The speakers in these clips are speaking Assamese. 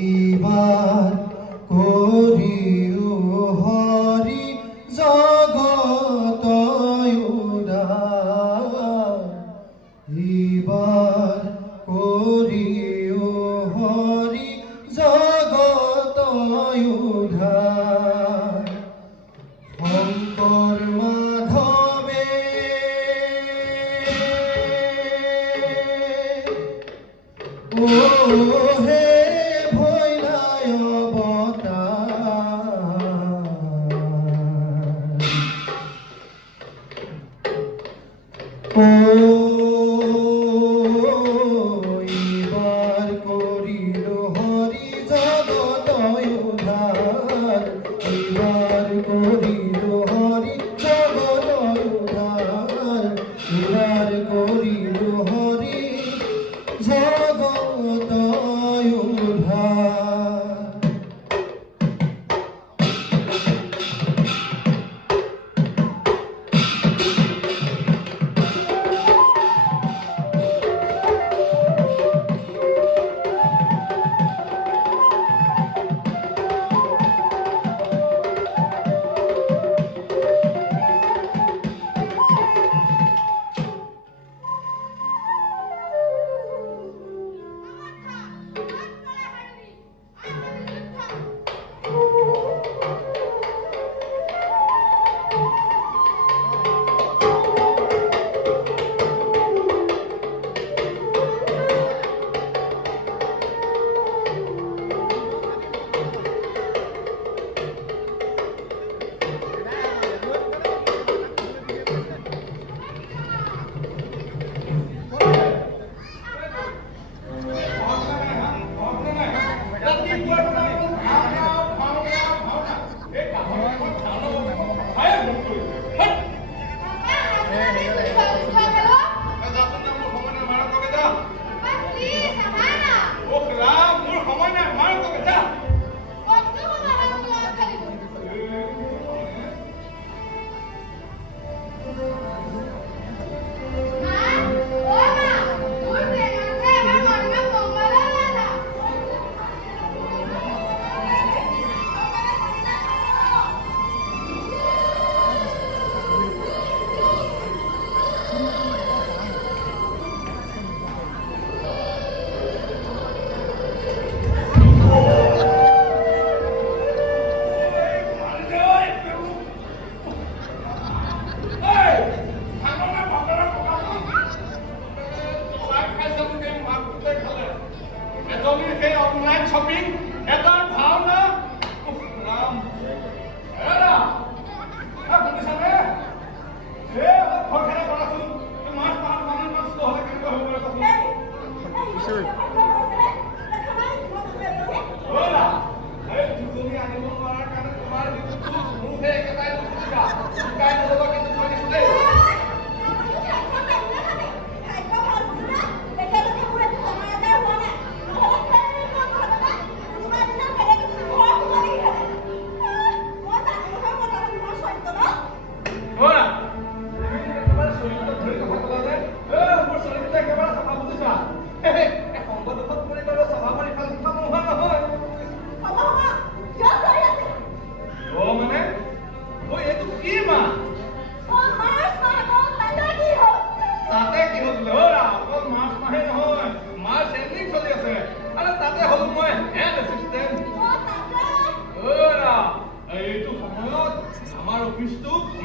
ইবার করিও হরি জগত উদার ইবার করিও হরি জগত উদার শঙ্কর মাধবে ও হে ভৈরায় অবতার ইবার করিল হরি জগত উদ্ধার ইবার করিল হরি জগত উদ্ধার ইবার করিল হরি জগত উদ্ধার shopping এটার ভাওনা রাম এরা আপনি সামনে এ ঘরখানা করাছুন মাছ পান পান মাছ তো হলে কেন হবে বলে কথা ওলা আরে তুমি আনিব মারার কারণে তোমার বিদ্যুৎ মুখে একাই লুকা লুকাই দেব কিন্তু তুমি শুনে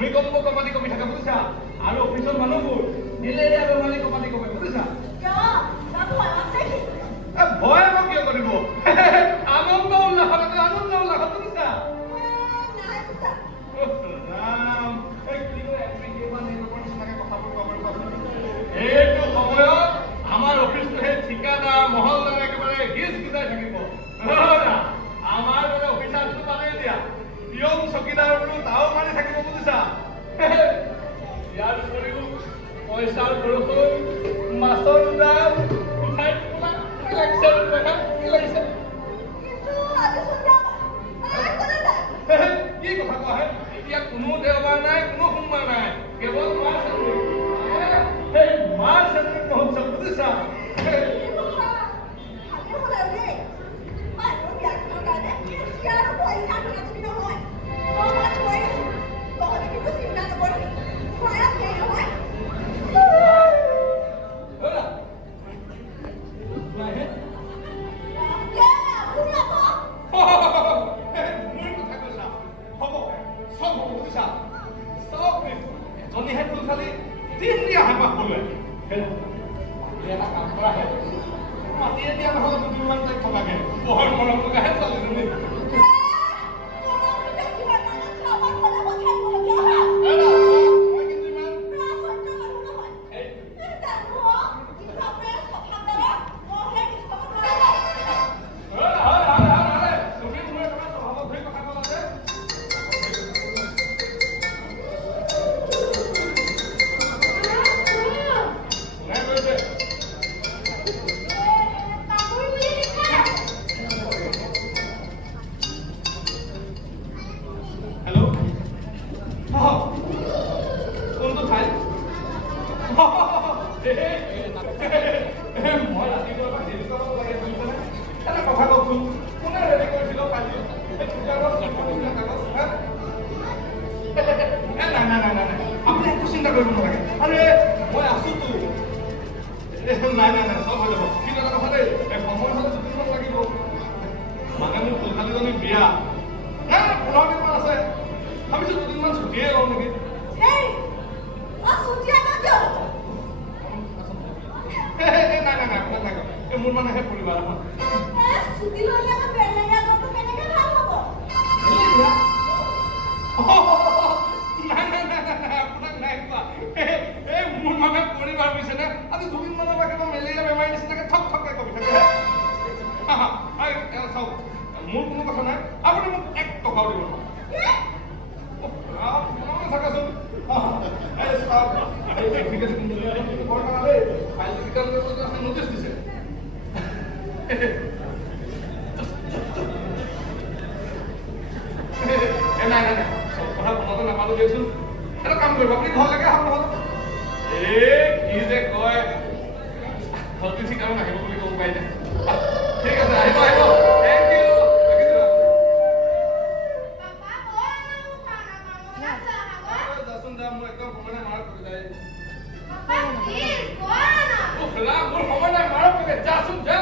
ভূমিকম্প কমাতি কমি থাকে বুঝছা আৰু অফিসৰ মানুহবোৰ মেলেৰিয়া বেমাৰী কমাতি কমি বুঝছা ভয় আমাক কিয় কৰিব আনন্দ উল্লাস বুঝছা ৰাম এইটো সময়ত আমাৰ অফিসটোহে ঠিকাদাৰ মহলদাৰ একেবাৰে গিজ গিজাই থাকিব আমাৰ মানে অফিচাৰটো বাদেই দিয়া পিয়ন চকীদাৰ বোলো তাও মাৰি থাকিব বুজিছা ইয়াৰ উপৰিও পইচাৰ বৰষুণ মাছৰ দাম উঠাই লাগিছে কি কথা কোৱা হে এতিয়া কোনো দেওবাৰ নাই কোনো সোমবাৰ নাই কেৱল মাছ সেই মাছ মহোৎসৱ বুজিছা এজনীহে ফুল খালি দিন দিয়া হেঁপাহ ক'লে এটা কাম কৰা হে মাতিয়ে দিয়া নহ'লে দুদিনমান তাইক থকাকে বৰ মৰম লগাহে ছোৱালীজনী মই ৰাতিপুৱা দেৰি কৰিব লাগে বুজিছানে এটা কথা কওকচোন কোনে ৰেডি কৰিছিল কালি নাই আপুনি একো চিন্তা কৰিব নালাগে আৰে মই আছোতো নাই চব হৈ যাব কিন্তু এটা কথা দেই সময় হ'লে দুদিনমান লাগিব মানে মোৰ ফুলখালীজনী বিয়া নাই 15 দিনমান আছে ভাবিছোঁ দুদিনমান ছুটিয়ে লওঁ নেকি মোৰ মানেহে পৰিবাৰ আমাৰ আপোনাক নাই কোৱা মোৰ মানে পৰিবাৰ বুজিছে নে আজি দুদিনমানৰ পৰা কিবা মেলেৰিয়া বেমাৰী নিচিনাকে ঠক ঠককে কবি থাকে চাওক মোৰ কোনো কথা নাই আপুনি মোক 1 টকাও দিব থাকাচোন নোটিছ দিছে নাই চব কথা বনাব নাপালো দিয়কচোন এটা কাম কৰিব আপুনি ঘৰলৈকে আহক নহ'লে কি যে কয় ঘৰটো ঠিক আৰু নাহিব বুলি ক'ব পাৰিলে ঠিক আছে আহিব থেংক ইউ যাচোন যাম মোৰ একদম সময় নাই মাৰক যায় মোৰ সময় নাই মাৰক যাচোন যা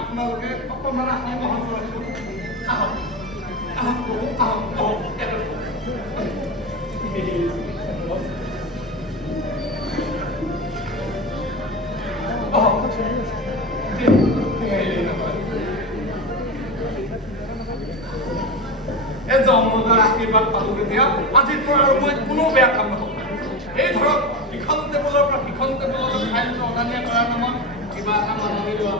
আপোনালোকে অকণমান সংগ্ৰহণ আশীৰ্বাদ পালো তেতিয়া আজিৰ পৰা আৰু মই কোনো বেয়া কাম নকৰোঁ। এই ধৰক ইখন টেবুলৰ পৰা সিখন টেবুললৈ ফাইলটো অনা নিয়া কৰাৰ নামত কিবা এটা মাননি লোৱা,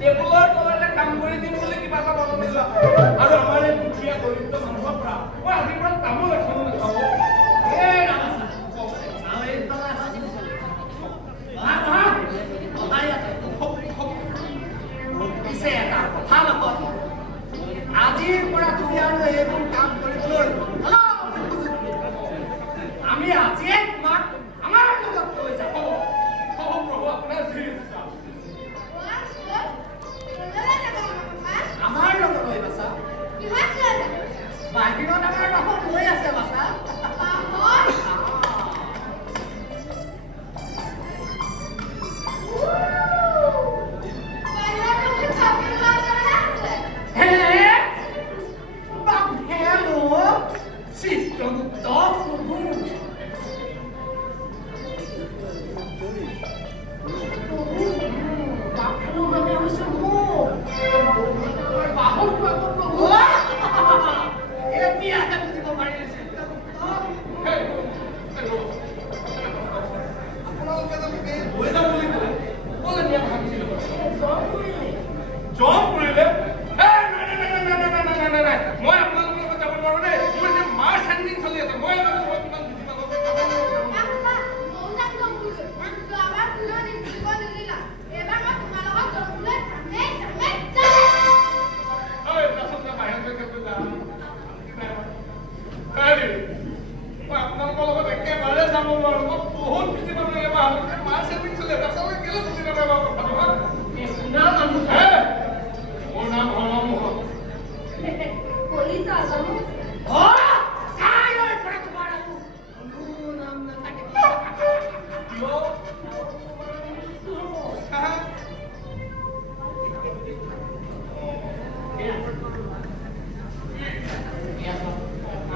টেবুলৰ তলতে কাম কৰি দিম বুলি কিবা এটা মাননি লোৱা, আৰু আমাৰ এই দুখীয়া দৰিদ্ৰ মানুহৰ পৰা মই আজিৰ পৰা তামোল এখনো নাখাব। আজিৰ পৰা তুমি আৰু এইবোৰ কাম কৰিবলৈ আমি আজিয়ে তোমাক আমাৰ লগত লৈ যাম। প্ৰভু আপোনাৰ যি ইচ্ছা। আমাৰ লগত লৈ বাছা বাহিৰত আমাৰ লগত লৈ আছে বাছা।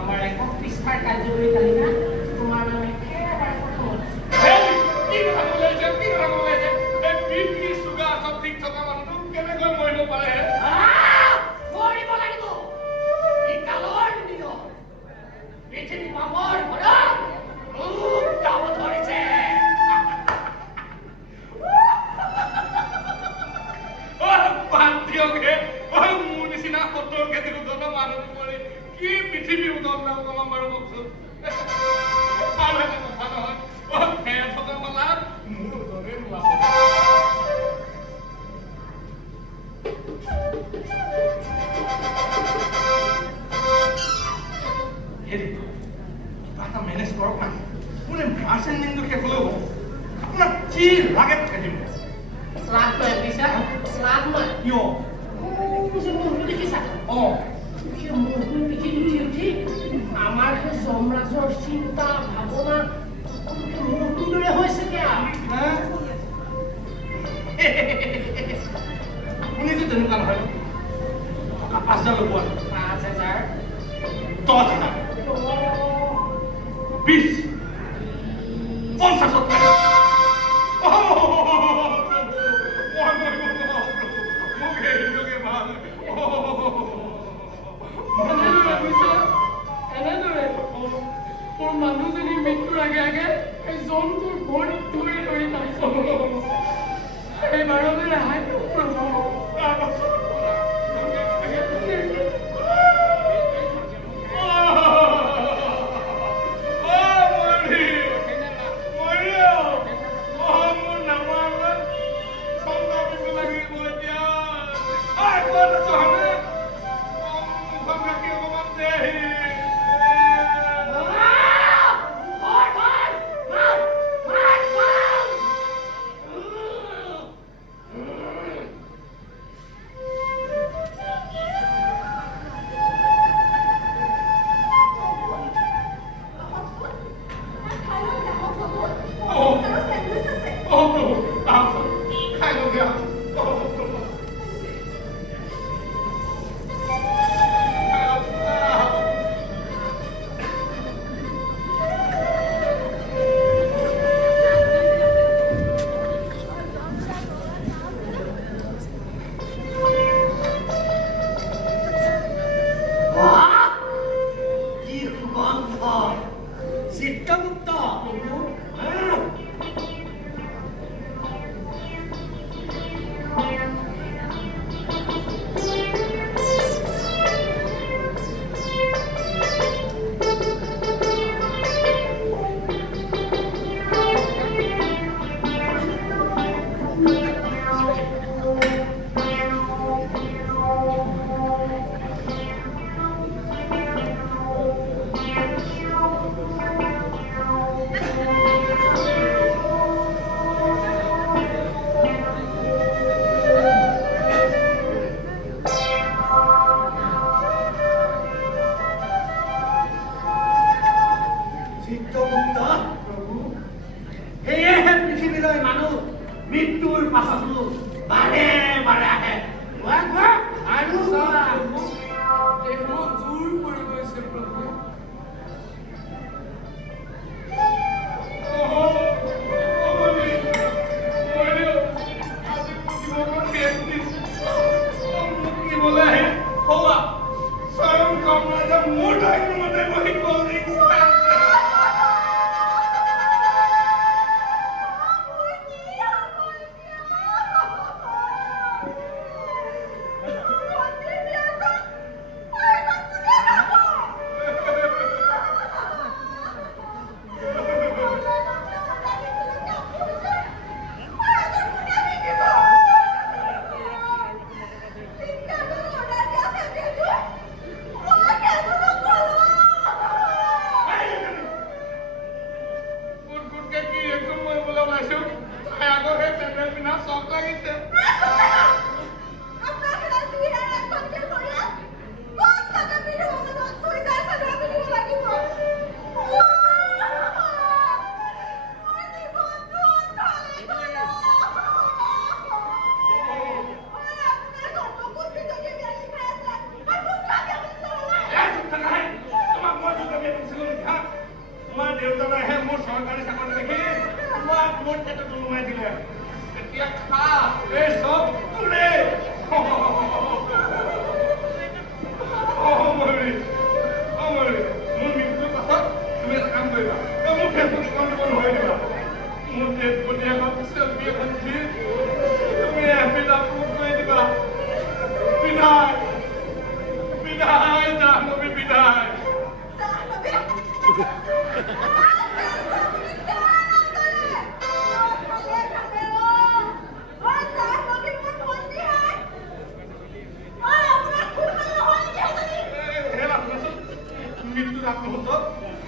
আমাৰ এখন পৃষ্ঠাৰ কাৰ্যকৰী তালিকা তোমাৰ নামে পৃথিৱী পাপৰ যাব ধৰিছে। মোৰ নিচিনা 70 কেজি ওজনৰ মানুহ পৰি কি পৃথিৱী ওজন নাম কমাম বাৰু কওকচোন। আৰু এটা কথা নহয়, থকা মালা মোৰ ওজনে নোলাব। হেৰি কিবা এটা মেনেজ কৰক না। মোৰ এই মাৰ্চেণ্ডিংটো শেষ হ'লেও আপোনাক যি লাগে পঠাই দিম। লাভ নাই পিছা লাভ নাই কিয়? মূৰটো দেখিছা? মূৰটো পিঠি উঠি আমাৰ সেই যমৰাজৰ চিন্তা ভাৱনা মূৰটোৰ দৰে হৈছে কিয়? আপুনিতো তেনেকুৱা নহয়। টকা 5,000 ল'ব আৰু 5,000 10,000 20 50 টকা। মানুহজনী মৃত্যুৰ আগে আগে এই জন্তুৰ ভৰিত ধৰি ধৰি পাইছো। এইবাৰলৈ ৰেহাই কি সুগন্ধ চিত্ৰগুপ্ত চিত্ৰগুপ্ত সেয়েহে পৃথিৱীলৈ মানুহ মৃত্যুৰ পাছতো বাৰে বাৰে আহে কোৱা কোৱা আৰু কোৱা দেহ জোৰ পৰি গৈছে প্ৰভু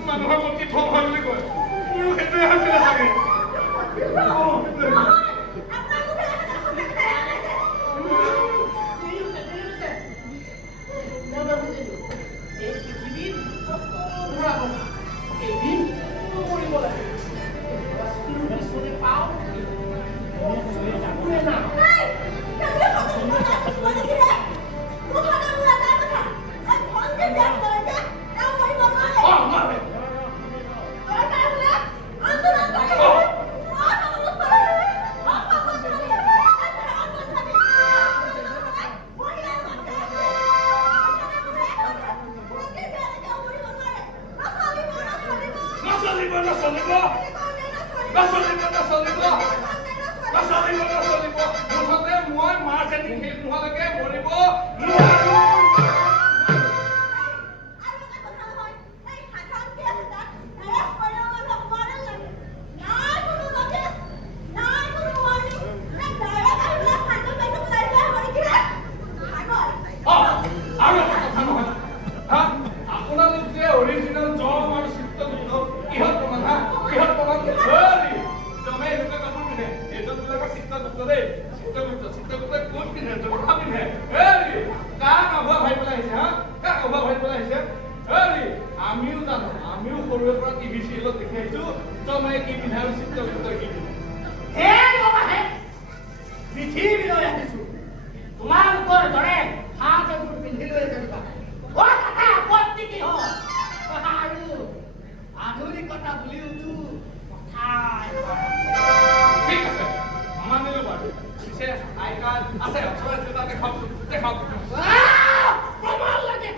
মানুহৰ প্ৰতি থম হয় বুলি কয় মোৰ সেইটোৱে আছিলে চাগে আমিও জানো আমিও সৰুৰে পৰা টিভি চিৰিয়েলত দেখি আহিছো তই কি পিন্ধাৰ চিত্ৰ পৃথিৱীলৈ আহিছো তোমালোকৰ দৰে হাত এযোৰ পিন্ধি লৈ যাবা আপত্তি কি হ'ল আৰু আধুনিকতা বুলিওতো ঠিক আছে মানিলো বাৰু পিছে আই কাৰ্ড আছে দেখাওক প্ৰমাণ লাগে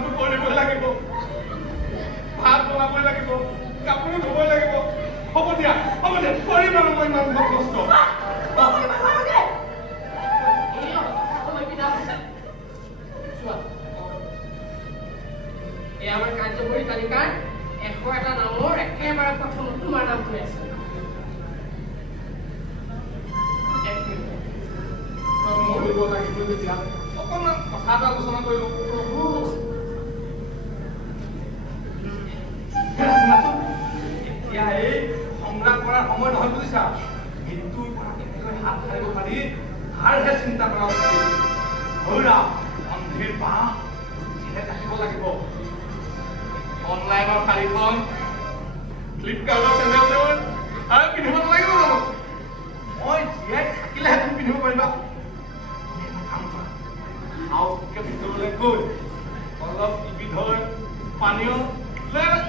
কামটো কৰিবই লাগিব ভাত বনাবই লাগিব কাপোৰ ধুবই লাগিব হ'ব দিয়া কৰিম আৰু মই ইমান কষ্ট আমাৰ কাৰ্যকৰী তালিকাৰ 100টা নামৰ একেবাৰে প্ৰথমত তোমাৰ নামটো আছে মৰিব লাগিব যেতিয়া অকণমান কথা এটা আলোচনা কৰিলো এতিয়া এই সংগ্ৰাম কৰাৰ সময় নহয় বুজিছা মৃত্যুৰ পৰা কেনেকৈ হাত সাৰিব পাৰি তাৰহে চিন্তা কৰা উচিত ধৰা অন্ধেৰ বাঁহ যিহে কাটিব লাগিব অনলাইনৰ শাড়ীখন ফ্লিপকাৰ্টৰ চেনেলযোৰ আৰু পিন্ধিব নালাগিব জানো মই জীয়াই থাকিলেহে তুমি পিন্ধিব পাৰিবা তুমি এটা কাম কৰা আউটকে ভিতৰলৈ গৈ অলপ ইবিধৰ পানীয় লৈ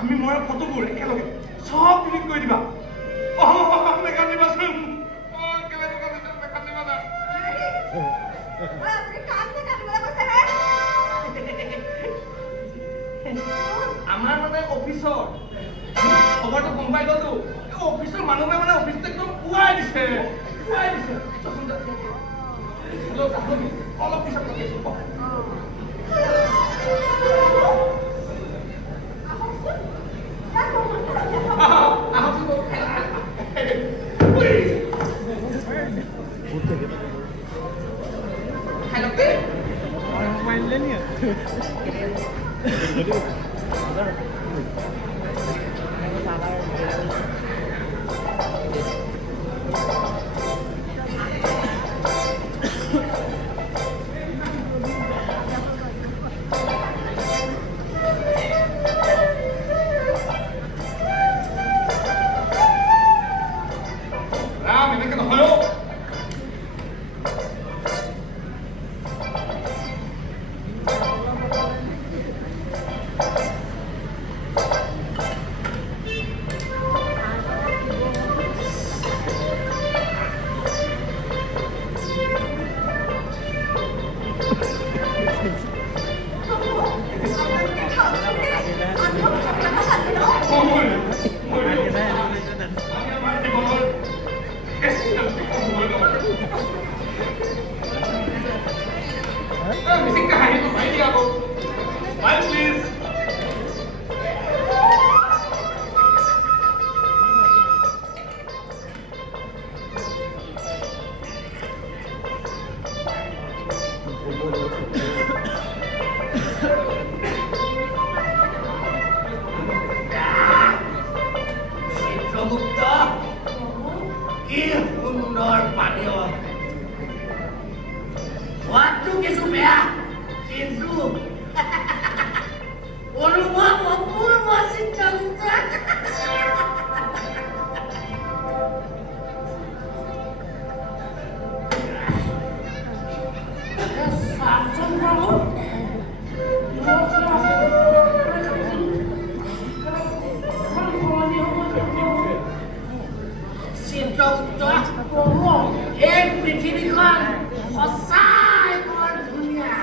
আমি মৰা ফটোবোৰ একেলগে সব ডিলিট কৰি দিবা নেকান্দিবাচোন আমাৰ মানে অফিচৰ খবৰটো গম পাই গ'লো অফিচৰ মানুহে মানে অফিচটো একদম পুৱাই দিছে অলপ পিছত কিন্তু অনুভৱ অপূৰ্ব চিত্ৰগুপ্ত এই পৃথিৱীখন সঁচাই বৰ ধুনীয়া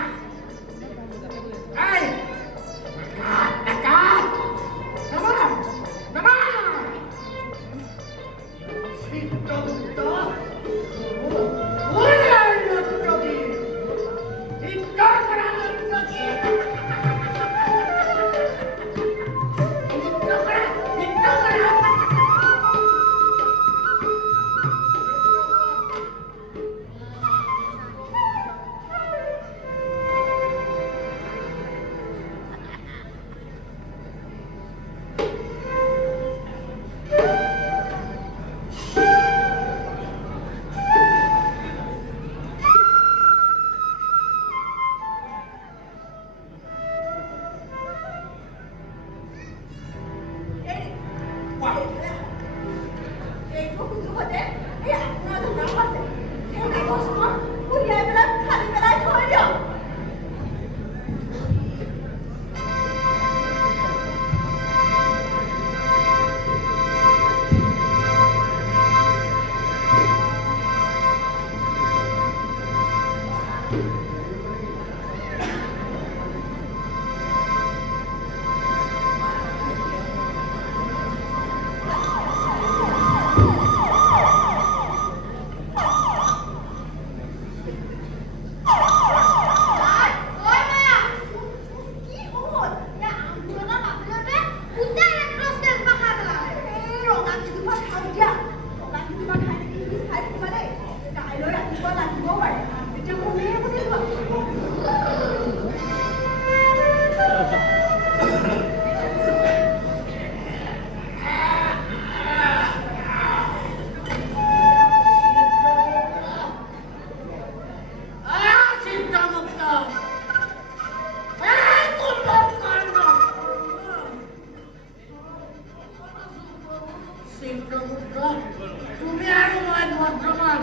তুমি আৰু মই বৰ্তমান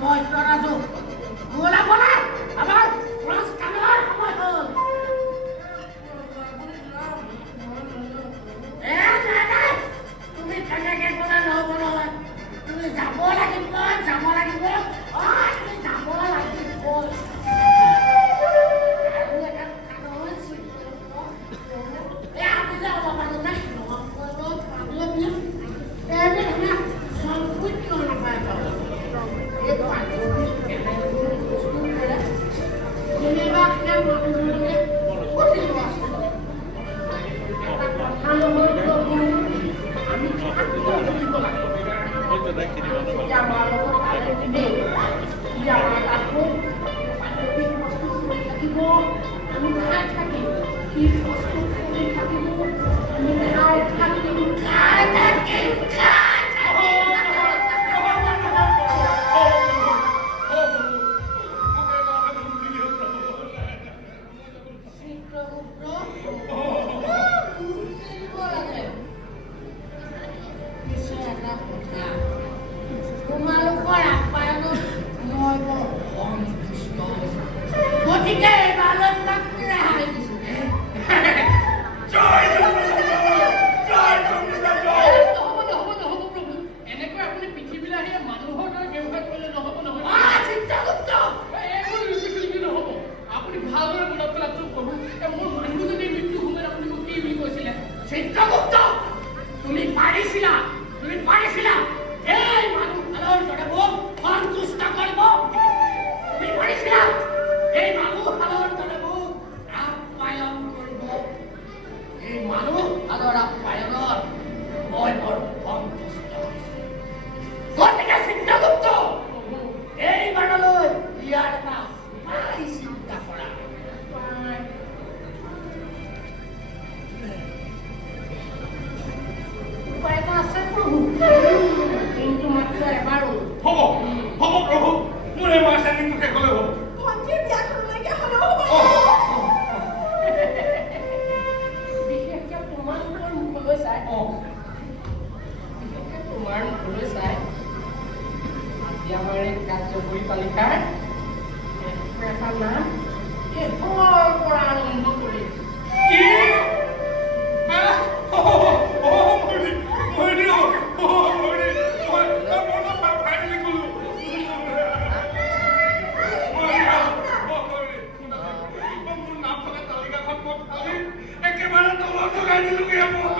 মই ৰাজু গোলা বলা আমাৰ পুৰস্কাৰৰ সময় হ'ল তুমি কেনেকে ক'লে নহ'ব নহয় তুমি যাব লাগিব তুমি যাব লাগিব হ'ব হ'ব প্ৰভু মোৰ এই মাছ আনি তোকে ক'লে হ'ব ভণ্টিৰ বিয়াখনলৈকে খালি একেবাৰে তলত লগাই দিলোগে মোক